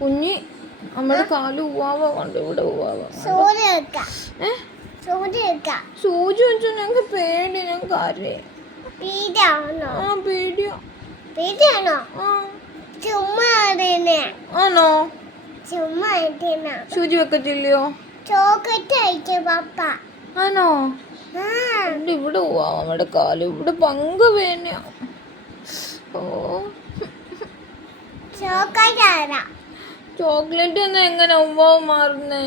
കുഞ്ഞി നമ്മുടെ കാൽ ഉവാവ കൊണ്ട് ഇവിടെ ഉവാവ സൂചി വെച്ചു ഞങ്ങൾക്ക് പേടി ഞങ്ങൾക്ക് അറിയേ ആ പേടിയോ പീഡാണോ ആ. ചുമ്മാ അറിയണേ ആണോ? ചുമ്മാ ഇട്ടണ സൂചി വെക്കത്തില്ലയോ? ചോക്കറ്റ് അയച്ചു പപ്പ. ആണോ? ആ. ഇവിടെ നമ്മുടെ കാൽ. ഇവിടെ പങ്ക് വേനയാ ഓ. ചോക്കറ്റ് ചോക്ലേറ്റ് ഒന്ന് എങ്ങനെ ഉമ്മാവ് മാറുന്നേ?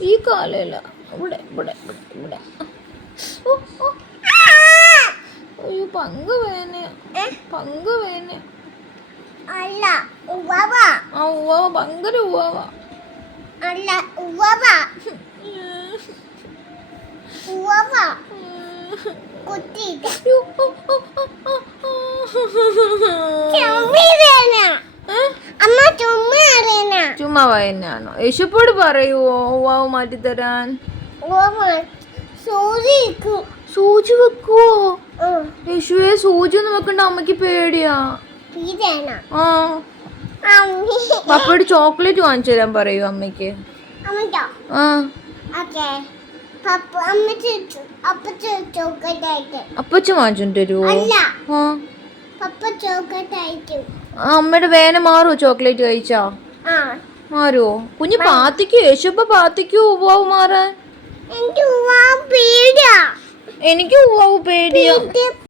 ഈ കാലല്ല ഇവിടെ ഇവിടെ ഇവിടെ ഇവിടെ. അയ്യോ പങ്ക് വേനയാ ഏ? പങ്ക് വേനയാ അല്ല ഉവ്വവ. ആ ഉവാവ ഭയങ്കര ഉവാവാ അല്ല ഉവ്വവ. ഉവ്വവ ചുമ്മാ വയനാണോ യേശുപ്പോട് പറയുവോ ഉവാവ് മാറ്റിത്തരാൻ. സൂചി വെക്കുവോ യേശുവെ സൂചി ഒന്നും വെക്കണ്ട അമ്മയ്ക്ക് പേടിയാ. ആ. പപ്പയോട് ചോക്ലേറ്റ് വാങ്ങിച്ചു തരാൻ പറയൂ അമ്മയ്ക്ക് ആ. അപ്പച്ച വാങ്ങിച്ചോണ്ട് തരുവോ അമ്മയുടെ വേന മാറുമോ ചോക്ലേറ്റ് കഴിച്ചാ? ആ. മാറുമോ കുഞ്ഞ് പാത്തിക്കൂ യേശുപ്പ പാത്തിക്കൂ ഉവാവ് മാറാൻ. എനിക്ക് ഉപ്പാവ് ഉവാവ് പേടിയാ.